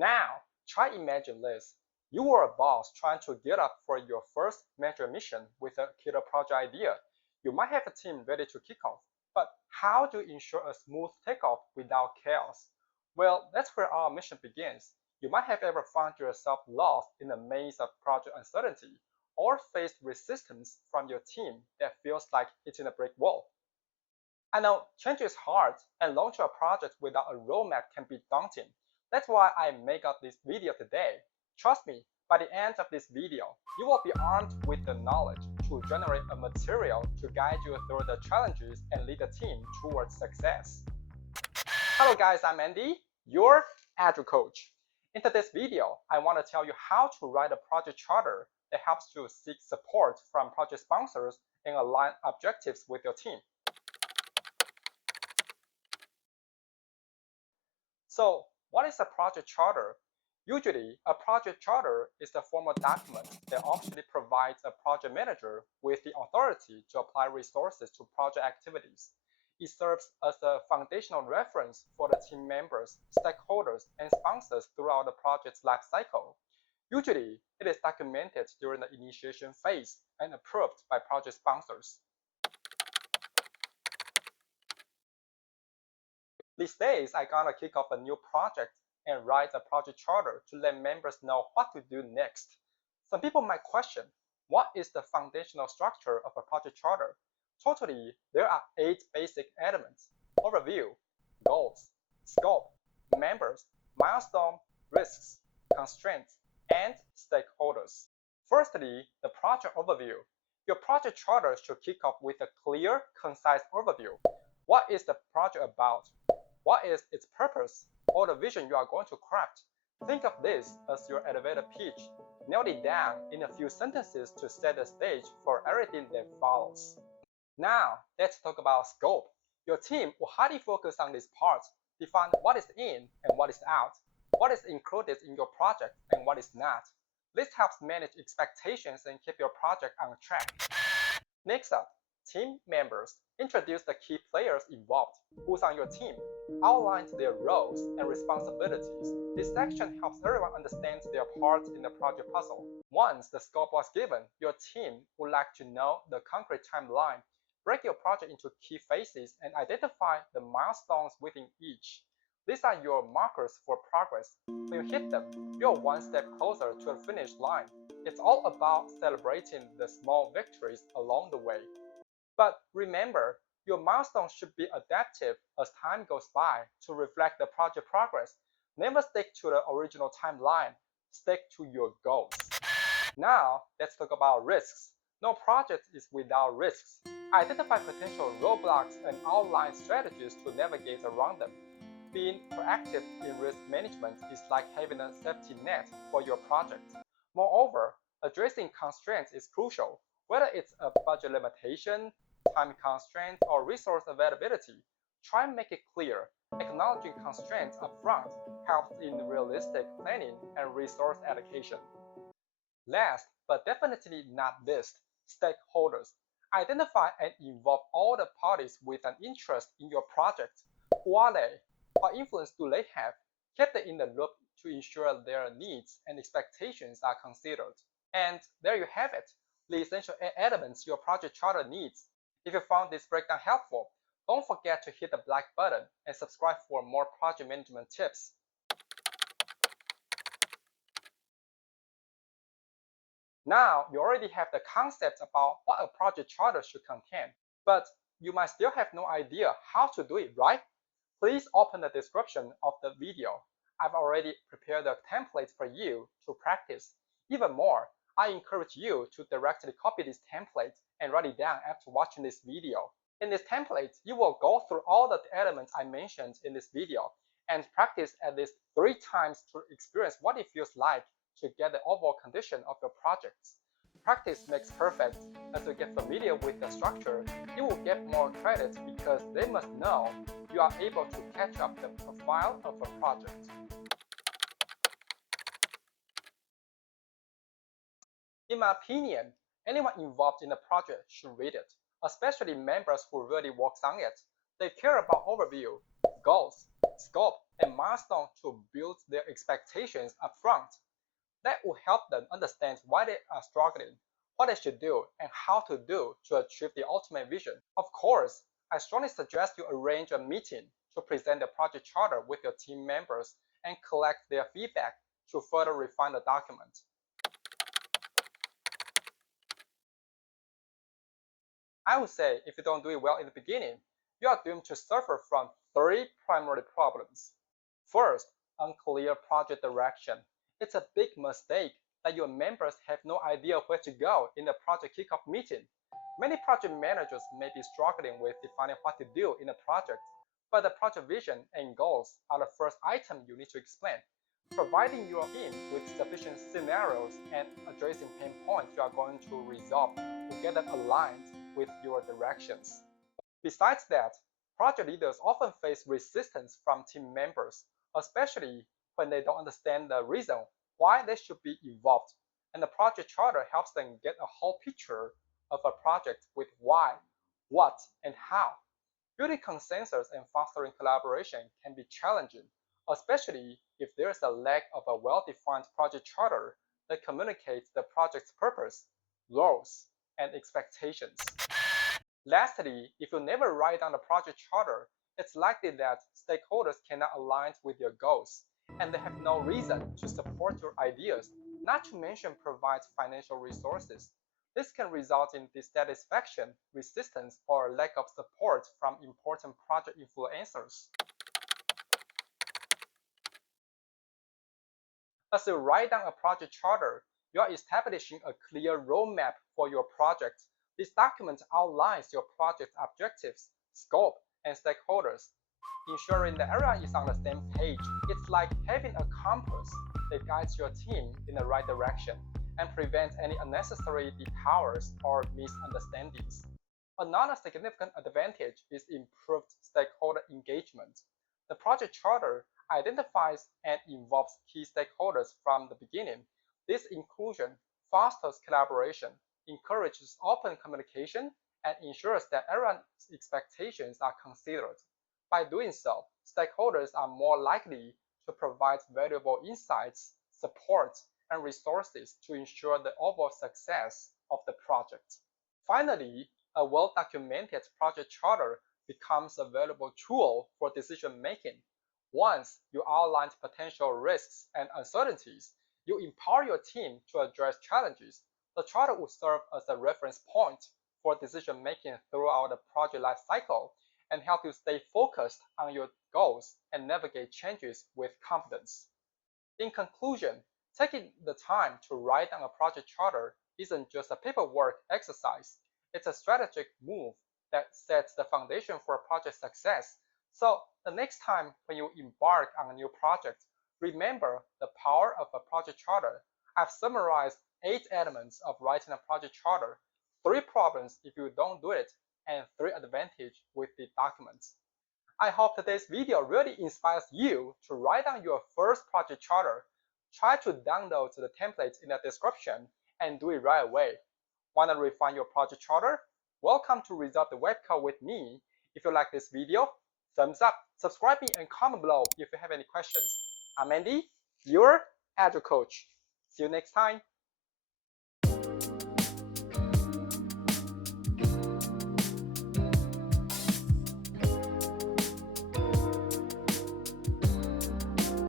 Now, try imagine this. You were a boss trying to get up for your first major mission with a killer project idea. You might have a team ready to kick off, but how do you ensure a smooth takeoff without chaos? Well, that's where our mission begins. You might have ever found yourself lost in a maze of project uncertainty or faced resistance from your team that feels like hitting a brick wall. I know change is hard and launching a project without a roadmap can be daunting. That's why I make up this video today. Trust me, by the end of this video, you will be armed with the knowledge to generate a material to guide you through the challenges and lead the team towards success. Hello guys, I'm Andy, your Agile coach. In today's video, I want to tell you how to write a project charter that helps you seek support from project sponsors and align objectives with your team. So, what is a project charter? Usually, a project charter is the formal document that officially provides a project manager with the authority to apply resources to project activities. It serves as a foundational reference for the team members, stakeholders, and sponsors throughout the project's life cycle. Usually, it is documented during the initiation phase and approved by project sponsors. These days, I gotta kick off a new project and write a project charter to let members know what to do next. Some people might question, what is the foundational structure of a project charter? Totally, there are 8 basic elements: overview, goals, scope, members, milestone, risks, constraints, and stakeholders. Firstly, the project overview. Your project charter should kick off with a clear, concise overview. What is the project about? What is its purpose, or the vision you are going to craft? Think of this as your elevator pitch. Nail it down in a few sentences to set the stage for everything that follows. Now, let's talk about scope. Your team will highly focus on this part. Define what is in and what is out, what is included in your project and what is not. This helps manage expectations and keep your project on track. Next up, team members. Introduce the key players involved. Who's on your team? Outline their roles and responsibilities. This section helps everyone understand their part in the project puzzle. Once the scope was given, your team would like to know the concrete timeline. Break your project into key phases and identify the milestones within each. These are your markers for progress. When you hit them, you're one step closer to the finish line. It's all about celebrating the small victories along the way. But remember, your milestones should be adaptive as time goes by to reflect the project progress. Never stick to the original timeline. Stick to your goals. Now, let's talk about risks. No project is without risks. Identify potential roadblocks and outline strategies to navigate around them. Being proactive in risk management is like having a safety net for your project. Moreover, addressing constraints is crucial. Whether it's a budget limitation, time constraint, or resource availability, try and make it clear. Acknowledging constraints upfront helps in realistic planning and resource allocation. Last, but definitely not least, stakeholders. Identify and involve all the parties with an interest in your project. Who are they? What influence do they have? Keep them in the loop to ensure their needs and expectations are considered. And there you have it, the essential elements your project charter needs. If you found this breakdown helpful, don't forget to hit the like button and subscribe for more project management tips. Now, you already have the concept about what a project charter should contain, but you might still have no idea how to do it, right? Please open the description of the video. I've already prepared a template for you to practice. Even more, I encourage you to directly copy this template and write it down after watching this video. In this template, you will go through all the elements I mentioned in this video and practice at least 3 times to experience what it feels like to get the overall condition of your projects. Practice makes perfect. As you get familiar with the structure, you will get more credit because they must know you are able to catch up the profile of a project. In my opinion, anyone involved in the project should read it, especially members who really works on it. They care about overview, goals, scope, and Milestone to build their expectations upfront. That will help them understand why they are struggling, what they should do, and how to do to achieve the ultimate vision. Of course, I strongly suggest you arrange a meeting to present the project charter with your team members and collect their feedback to further refine the document. I would say if you don't do it well in the beginning, you are doomed to suffer from three primary problems. First, unclear project direction. It's a big mistake that your members have no idea where to go in the project kickoff meeting. Many project managers may be struggling with defining what to do in a project, but the project vision and goals are the first item you need to explain. Providing your team with sufficient scenarios and addressing pain points you are going to resolve will get them aligned with your directions. Besides that, project leaders often face resistance from team members, especially when they don't understand the reason why they should be involved. And the project charter helps them get a whole picture of a project with why, what, and how. Building consensus and fostering collaboration can be challenging, especially if there is a lack of a well-defined project charter that communicates the project's purpose, roles, and expectations. Lastly, if you never write down the project charter, it's likely that stakeholders cannot align with your goals, and they have no reason to support your ideas, not to mention provide financial resources. This can result in dissatisfaction, resistance, or lack of support from important project influencers. As you write down a project charter, you are establishing a clear roadmap for your project. This document outlines your project's objectives, scope, and stakeholders, ensuring that everyone is on the same page. It's like having a compass that guides your team in the right direction and prevents any unnecessary detours or misunderstandings. Another significant advantage is improved stakeholder engagement. The project charter identifies and involves key stakeholders from the beginning. This inclusion fosters collaboration, encourages open communication, and ensures that everyone's expectations are considered. By doing so, stakeholders are more likely to provide valuable insights, support, and resources to ensure the overall success of the project. Finally, a well-documented project charter becomes a valuable tool for decision making. Once you outline potential risks and uncertainties, you empower your team to address challenges. The charter will serve as a reference point for decision making throughout the project life cycle and help you stay focused on your goals and navigate changes with confidence. In conclusion, taking the time to write down a project charter isn't just a paperwork exercise, it's a strategic move that sets the foundation for project success. So, the next time when you embark on a new project, remember the power of a project charter. I've summarized 8 elements of writing a project charter, 3 problems if you don't do it, and 3 advantages with the documents. I hope today's video really inspires you to write down your first project charter. Try to download the templates in the description and do it right away. Want to refine your project charter? Welcome to Resolve the Web Code with me. If you like this video, thumbs up, subscribe me, and comment below if you have any questions. I'm Andy, your Agile Coach. See you next time.